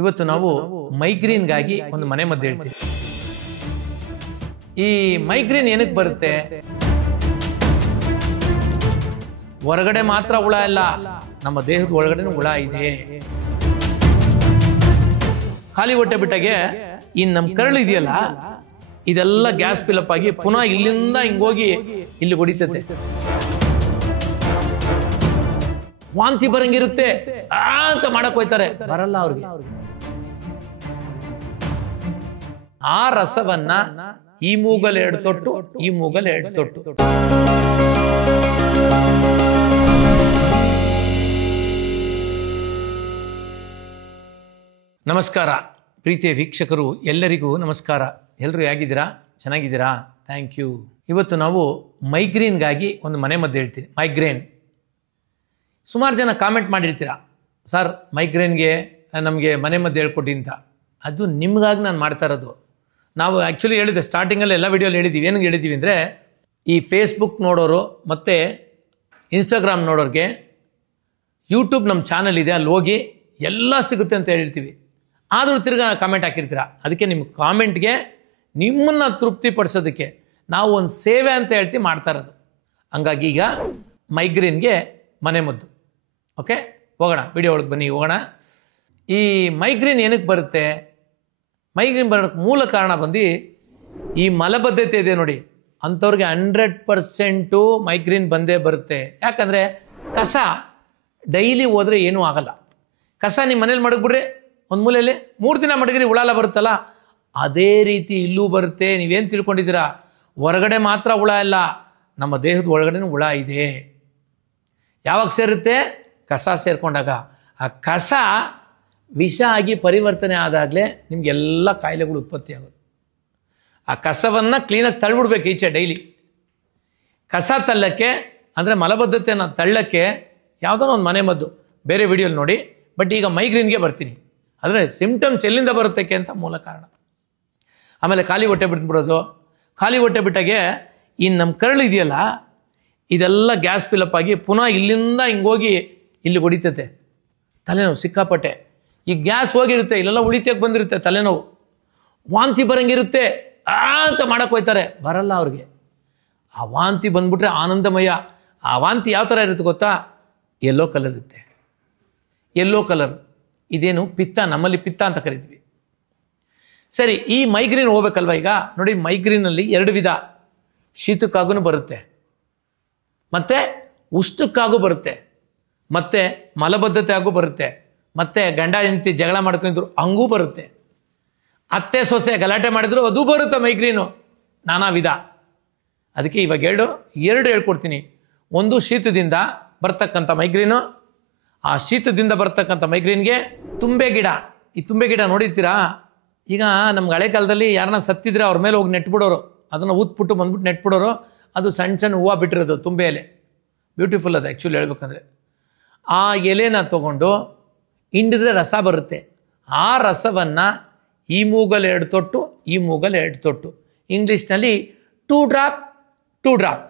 ಇವತ್ತು ನಾವು ಮೈಗ್ರೇನ್ಗಾಗಿ ಒಂದು ಮನೆ ಮದ್ದು ಹೇಳ್ತೀವಿ. ಈ ಮೈಗ್ರೇನ್ ಏನಕ್ಕೆ ಬರುತ್ತೆ? ಹೊರಗಡೆ ಮಾತ್ರ ಹುಳ ಇಲ್ಲ, ನಮ್ಮ ದೇಹದ ಒಳಗಡೆ ಹುಳ ಇದೆ. ಖಾಲಿ ಹೊಟ್ಟೆ ಬಿಟ್ಟಾಗೆ ಈ ನಮ್ಮ ಕರಳು ಇದೆಯಲ್ಲ, ಇದೆಲ್ಲ ಗ್ಯಾಸ್ ಫಿಲಪ್ ಆಗಿ ಪುನಃ ಇಲ್ಲಿಂದ ಹಿಂಗೋಗಿ ಇಲ್ಲಿ ಹೊಡಿತತೆ. ವಾಂತಿ ಬರಂಗಿರುತ್ತೆ ಅಂತ ಮಾಡಕ್ ಹೋಯ್ತಾರೆ, ಬರಲ್ಲ ಅವ್ರಿಗೆ. ಆ ರಸವನ್ನ ಈ ಮೂಗಲ್ 2 ತೊಟ್ಟು, ಈ ಮೂಗಲ್ 2 ತೊಟ್ಟು. ನಮಸ್ಕಾರ ಪ್ರೀತಿಯ ವೀಕ್ಷಕರು, ಎಲ್ಲರಿಗೂ ನಮಸ್ಕಾರ. ಎಲ್ಲರೂ ಹೇಗಿದ್ದೀರಾ? ಚೆನ್ನಾಗಿದ್ದೀರಾ? Thank you. ಇವತ್ತು ನಾವು ಮೈಗ್ರೇನ್ಗಾಗಿ ಒಂದು ಮನೆ ಮದ್ದು ಹೇಳ್ತೀನಿ. ಮೈಗ್ರೇನ್ ಸುಮಾರು ಜನ ಕಾಮೆಂಟ್ ಮಾಡಿರ್ತೀರ, ಸರ್ ಮೈಗ್ರೇನ್ಗೆ ನಮಗೆ ಮನೆ ಮದ್ದು ಹೇಳ್ಕೊಡಿ ಅಂತ. ಅದು ನಿಮಗಾಗಿ ನಾನು ಮಾಡ್ತಾ ಇರೋದು. ನಾವು ಆ್ಯಕ್ಚುಲಿ ಹೇಳಿದೆ ಸ್ಟಾರ್ಟಿಂಗಲ್ಲಿ ಎಲ್ಲ ವಿಡಿಯೋಲಿ ಹೇಳಿದ್ದೀವಿ. ಏನಂಗೆ ಹೇಳಿದ್ದೀವಿ ಅಂದರೆ, ಈ ಫೇಸ್ಬುಕ್ ನೋಡೋರು ಮತ್ತು ಇನ್ಸ್ಟಾಗ್ರಾಮ್ ನೋಡೋರಿಗೆ ಯೂಟ್ಯೂಬ್ ನಮ್ಮ ಚಾನಲ್ ಇದೆ, ಅಲ್ಲಿ ಹೋಗಿ ಎಲ್ಲ ಸಿಗುತ್ತೆ ಅಂತ ಹೇಳಿರ್ತೀವಿ. ಆದರೂ ತಿರ್ಗಾ ಕಾಮೆಂಟ್ ಹಾಕಿರ್ತೀರ. ಅದಕ್ಕೆ ನಿಮ್ಮ ಕಾಮೆಂಟ್ಗೆ ನಿಮ್ಮನ್ನು ತೃಪ್ತಿಪಡಿಸೋದಕ್ಕೆ ನಾವು ಒಂದು ಸೇವೆ ಅಂತ ಹೇಳ್ತೀವಿ ಮಾಡ್ತಾ ಇರೋದು. ಹಂಗಾಗಿ ಈಗ ಮೈಗ್ರೇನ್ಗೆ ಮನೆ ಮದ್ದು. ಓಕೆ, ಹೋಗೋಣ ವಿಡಿಯೋ ಒಳಗೆ ಬನ್ನಿ, ಹೋಗೋಣ. ಈ ಮೈಗ್ರೇನ್ ಏನಕ್ಕೆ ಬರುತ್ತೆ? ಮೈಗ್ರೇನ್ ಬರೋಕ್ಕೆ ಮೂಲ ಕಾರಣ ಬಂದು ಈ ಮಲಬದ್ಧತೆ ಇದೆ ನೋಡಿ, ಅಂಥವ್ರಿಗೆ 100% ಮೈಗ್ರೇನ್ ಬಂದೇ ಬರುತ್ತೆ. ಯಾಕಂದರೆ ಕಸ ಡೈಲಿ ಹೋದರೆ ಏನೂ ಆಗಲ್ಲ. ಕಸ ನಿಮ್ಮ ಮನೇಲಿ ಮಡಗ್ಬಿಡ್ರಿ ಒಂದು ಮೂಲೆಯಲ್ಲಿ, 3 ದಿನ ಮಡಗಿರಿ ಹುಳ ಬರುತ್ತಲ್ಲ, ಅದೇ ರೀತಿ ಇಲ್ಲೂ ಬರುತ್ತೆ. ನೀವೇನು ತಿಳ್ಕೊಂಡಿದ್ದೀರಾ? ಹೊರಗಡೆ ಮಾತ್ರ ಹುಳ ಇಲ್ಲ, ನಮ್ಮ ದೇಹದ ಒಳಗಡೆ ಹುಳ ಇದೆ. ಯಾವಾಗ ಸೇರುತ್ತೆ? ಕಸ ಸೇರಿಕೊಂಡಾಗ. ಆ ಕಸ ವಿಷ ಆಗಿ ಪರಿವರ್ತನೆ ಆದಾಗಲೇ ನಿಮಗೆಲ್ಲ ಕಾಯಿಲೆಗಳು ಉತ್ಪತ್ತಿ ಆಗೋದು. ಆ ಕಸವನ್ನು ಕ್ಲೀನಾಗಿ ತಳ್ಳಿಬಿಡ್ಬೇಕು ಈಚೆ ಡೈಲಿ. ಕಸ ತಳ್ಳಕ್ಕೆ ಅಂದರೆ ಮಲಬದ್ಧತೆಯನ್ನು ತಳ್ಳಕ್ಕೆ ಯಾವುದೋ ಒಂದು ಮನೆ ಮದ್ದು ಬೇರೆ ವಿಡಿಯೋಲಿ ನೋಡಿ. ಬಟ್ ಈಗ ಮೈಗ್ರೇನ್ಗೆ ಬರ್ತೀನಿ. ಅಂದರೆ ಸಿಂಪ್ಟಮ್ಸ್ ಎಲ್ಲಿಂದ ಬರುತ್ತಕ್ಕೆ ಅಂತ ಮೂಲ ಕಾರಣ. ಆಮೇಲೆ ಖಾಲಿ ಹೊಟ್ಟೆ ಬಿಟ್ಬಿಡೋದು. ಖಾಲಿ ಹೊಟ್ಟೆ ಬಿಟ್ಟಾಗೆ ಈ ನಮ್ಮ ಕರಳು ಇದೆಯಲ್ಲ, ಇದೆಲ್ಲ ಗ್ಯಾಸ್ ಫಿಲಪ್ ಆಗಿ ಪುನಃ ಇಲ್ಲಿಂದ ಹಿಂಗೋಗಿ ಇಲ್ಲಿ ಹೊಡಿತತೆ. ತಲೆನೋವು ಸಿಕ್ಕಾಪಟ್ಟೆ. ಈ ಗ್ಯಾಸ್ ಹೋಗಿರುತ್ತೆ, ಇಲ್ಲೆಲ್ಲ ಉಳಿತಕ್ಕೆ ಬಂದಿರುತ್ತೆ ತಲೆನೋವು. ವಾಂತಿ ಬರಂಗಿರುತ್ತೆ ಅಂತ ಮಾಡಕ್ಕೆ ಹೋಯ್ತಾರೆ, ಬರಲ್ಲ ಅವ್ರಿಗೆ. ಆ ವಾಂತಿ ಬಂದ್ಬಿಟ್ರೆ ಆನಂದಮಯ. ಆ ವಾಂತಿ ಯಾವ ಥರ ಇರುತ್ತೆ ಗೊತ್ತಾ? ಯೆಲ್ಲೋ ಕಲರ್ ಇರುತ್ತೆ. ಯೆಲ್ಲೋ ಕಲರ್ ಇದೇನು? ಪಿತ್ತ. ನಮ್ಮಲ್ಲಿ ಪಿತ್ತ ಅಂತ ಕರಿತೀವಿ. ಸರಿ, ಈ ಮೈಗ್ರೇನ್ ಹೋಗ್ಬೇಕಲ್ವ? ಈಗ ನೋಡಿ, ಮೈಗ್ರೇನಲ್ಲಿ 2 ವಿಧ. ಶೀತಕ್ಕಾಗೂ ಬರುತ್ತೆ, ಮತ್ತು ಉಷ್ಣಕ್ಕಾಗೂ ಬರುತ್ತೆ, ಮತ್ತು ಮಲಬದ್ಧತೆ ಆಗೂ ಬರುತ್ತೆ, ಮತ್ತು ಗಂಡ ಹೆಂಡತಿ ಜಗಳ ಮಾಡ್ಕೊಂಡಿದ್ರು ಹಂಗೂ ಬರುತ್ತೆ, ಅತ್ತೆ ಸೊಸೆ ಗಲಾಟೆ ಮಾಡಿದ್ರು ಅದು ಬರುತ್ತೆ ಮೈಗ್ರೇನು. ನಾನಾ ವಿಧ. ಅದಕ್ಕೆ ಇವಾಗ 2 ಹೇಳ್ಕೊಡ್ತೀನಿ. ಒಂದು ಶೀತದಿಂದ ಬರ್ತಕ್ಕಂಥ ಮೈಗ್ರೇನು. ಆ ಶೀತದಿಂದ ಬರ್ತಕ್ಕಂಥ ಮೈಗ್ರೇನ್ಗೆ ತುಂಬೆ ಗಿಡ. ಈ ತುಂಬೆ ಗಿಡ ನೋಡಿರ್ತೀರಾ? ಈಗ ನಮ್ಗೆ ಹಳೆ ಕಾಲದಲ್ಲಿ ಯಾರನ್ನ ಸತ್ತಿದ್ರೆ ಅವ್ರ ಮೇಲೆ ಹೋಗಿ ನೆಟ್ಬಿಡೋರು, ಅದನ್ನು ಊದ್ಬಿಟ್ಟು ಬಂದ್ಬಿಟ್ಟು ನೆಟ್ಬಿಡೋರು. ಅದು ಸಣ್ಣ ಸಣ್ಣ ಹೂವು ಬಿಟ್ಟಿರೋದು ತುಂಬೆ ಎಲೆ. ಬ್ಯೂಟಿಫುಲ್ ಅದು ಆ್ಯಕ್ಚುಲಿ ಹೇಳ್ಬೇಕಂದ್ರೆ. ಆ ಎಲೆನ ತೊಗೊಂಡು ಹಿಂಡಿದ್ರೆ ರಸ ಬರುತ್ತೆ. ಆ ರಸವನ್ನು ಈ ಮೂಗಲ್ 2 ತೊಟ್ಟು, ಈ ಮೂಗಲ್ 2 ತೊಟ್ಟು. ಇಂಗ್ಲೀಷ್ನಲ್ಲಿ 2 ಡ್ರಾಪ್ 2 ಡ್ರಾಪ್.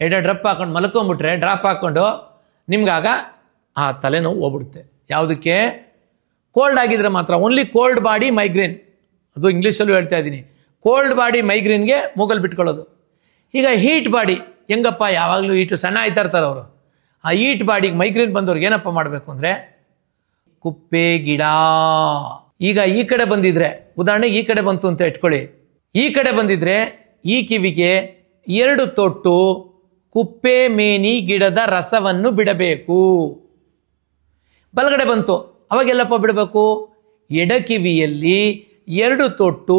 2 ಡ್ರಾಪ್ ಹಾಕೊಂಡು ಮಲ್ಕೊಂಬಿಟ್ರೆ, ಡ್ರಾಪ್ ಹಾಕ್ಕೊಂಡು ನಿಮ್ಗಾಗ ಆ ತಲೆನೋವು ಹೋಗ್ಬಿಡುತ್ತೆ. ಯಾವುದಕ್ಕೆ? ಕೋಲ್ಡ್ ಆಗಿದ್ರೆ ಮಾತ್ರ. Only cold body migraine. ಅದು ಇಂಗ್ಲೀಷಲ್ಲೂ ಹೇಳ್ತಾ ಇದ್ದೀನಿ. ಕೋಲ್ಡ್ ಬಾಡಿ ಮೈಗ್ರೇನ್ಗೆ ಮೂಗಲ್ ಬಿಟ್ಕೊಳ್ಳೋದು. ಈಗ ಹೀಟ್ ಬಾಡಿ ಹೆಂಗಪ್ಪ? ಯಾವಾಗಲೂ ಹೀಟು ಸಣ್ಣ ಆಯ್ತಾ ಇರ್ತಾರೆ ಅವರು. ಆ ಹೀಟ್ ಬಾಡಿಗೆ ಮೈಗ್ರೇನ್ ಬಂದವ್ರಿಗೆ ಏನಪ್ಪ ಮಾಡಬೇಕು ಅಂದರೆ, ಕುಪ್ಪೆ ಗಿಡ. ಈಗ ಈ ಕಡೆ ಬಂದಿದ್ರೆ, ಉದಾಹರಣೆಗೆ ಈ ಕಡೆ ಬಂತು ಅಂತ ಇಟ್ಕೊಳ್ಳಿ. ಈ ಕಡೆ ಬಂದಿದ್ರೆ ಈ ಕಿವಿಗೆ 2 ತೊಟ್ಟು ಕುಪ್ಪೆ ಮೇನಿ ಗಿಡದ ರಸವನ್ನು ಬಿಡಬೇಕು. ಬಲಗಡೆ ಬಂತು, ಅವಾಗೆಲ್ಲಪ್ಪ ಬಿಡಬೇಕು? ಎಡಕಿವಿಯಲ್ಲಿ 2 ತೊಟ್ಟು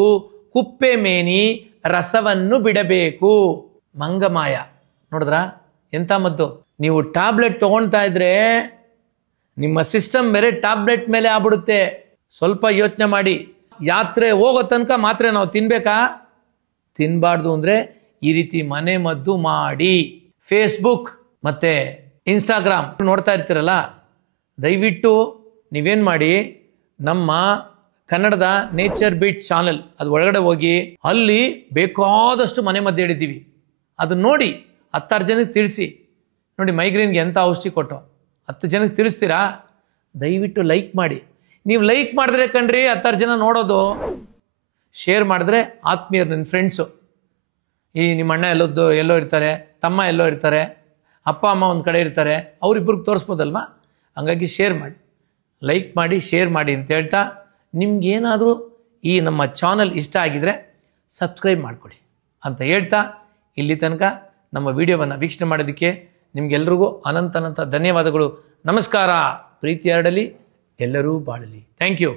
ಕುಪ್ಪೆ ಮೇನಿ ರಸವನ್ನು ಬಿಡಬೇಕು. ಮಂಗಮಾಯ. ನೋಡಿದ್ರಾ ಎಂಥ ಮದ್ದು? ನೀವು ಟ್ಯಾಬ್ಲೆಟ್ ತೊಗೊಳ್ತಾ ಇದ್ರೆ ನಿಮ್ಮ ಸಿಸ್ಟಮ್ ಬೇರೆ ಟ್ಯಾಬ್ಲೆಟ್ ಮೇಲೆ ಆಗ್ಬಿಡುತ್ತೆ. ಸ್ವಲ್ಪ ಯೋಚನೆ ಮಾಡಿ. ಯಾತ್ರೆ ಹೋಗೋ ತನಕ ಮಾತ್ರೆ ನಾವು ತಿನ್ಬೇಕಾ? ತಿನ್ನಬಾರ್ದು. ಅಂದರೆ ಈ ರೀತಿ ಮನೆ ಮದ್ದು ಮಾಡಿ. ಫೇಸ್ಬುಕ್ ಮತ್ತು ಇನ್ಸ್ಟಾಗ್ರಾಮ್ ನೋಡ್ತಾ ಇರ್ತೀರಲ್ಲ, ದಯವಿಟ್ಟು ನೀವೇನು ಮಾಡಿ, ನಮ್ಮ ಕನ್ನಡದ ನೇಚರ್ ಬೀಟ್ ಚಾನಲ್ ಅದು ಒಳಗಡೆ ಹೋಗಿ ಅಲ್ಲಿ ಬೇಕಾದಷ್ಟು ಮನೆ ಮದ್ದು ಹೇಳಿದ್ದೀವಿ. ಅದನ್ನ ನೋಡಿ 10 ಜನಕ್ಕೆ ತಿಳಿಸಿ. ನೋಡಿ ಮೈಗ್ರೇನ್ಗೆ ಎಂಥ ಔಷಧಿ ಕೊಟ್ಟು 10 ಜನಕ್ಕೆ ತಿಳಿಸ್ತೀರಾ? ದಯವಿಟ್ಟು ಲೈಕ್ ಮಾಡಿ. ನೀವು ಲೈಕ್ ಮಾಡಿದ್ರೆ ಕಣ್ರಿ 10 ಜನ ನೋಡೋದು. ಶೇರ್ ಮಾಡಿದ್ರೆ ಆತ್ಮೀಯರು, ನನ್ನ ಫ್ರೆಂಡ್ಸು, ಈ ನಿಮ್ಮ ಅಣ್ಣ ಎಲ್ಲೋ ಇರ್ತಾರೆ, ತಮ್ಮ ಎಲ್ಲೋ ಇರ್ತಾರೆ, ಅಪ್ಪ ಅಮ್ಮ ಒಂದು ಕಡೆ ಇರ್ತಾರೆ, ಅವರಿಬ್ಬರಿಗೆ ತೋರಿಸ್ಬೋದಲ್ವಾ? ಹಂಗಾಗಿ ಶೇರ್ ಮಾಡಿ, ಲೈಕ್ ಮಾಡಿ, ಶೇರ್ ಮಾಡಿ ಅಂತ ಹೇಳ್ತಾ, ನಿಮ್ಗೇನಾದರೂ ಈ ನಮ್ಮ ಚಾನಲ್ ಇಷ್ಟ ಆಗಿದರೆ ಸಬ್ಸ್ಕ್ರೈಬ್ ಮಾಡಿಕೊಡಿ ಅಂತ ಹೇಳ್ತಾ, ಇಲ್ಲಿ ತನಕ ನಮ್ಮ ವಿಡಿಯೋವನ್ನು ವೀಕ್ಷಣೆ ಮಾಡೋದಕ್ಕೆ ನಿಮಗೆಲ್ರಿಗೂ ಅನಂತ ಧನ್ಯವಾದಗಳು. ನಮಸ್ಕಾರ. ಪ್ರೀತಿ ಹರಡಲಿ, ಎಲ್ಲರೂ ಬಾಳಲಿ. Thank you.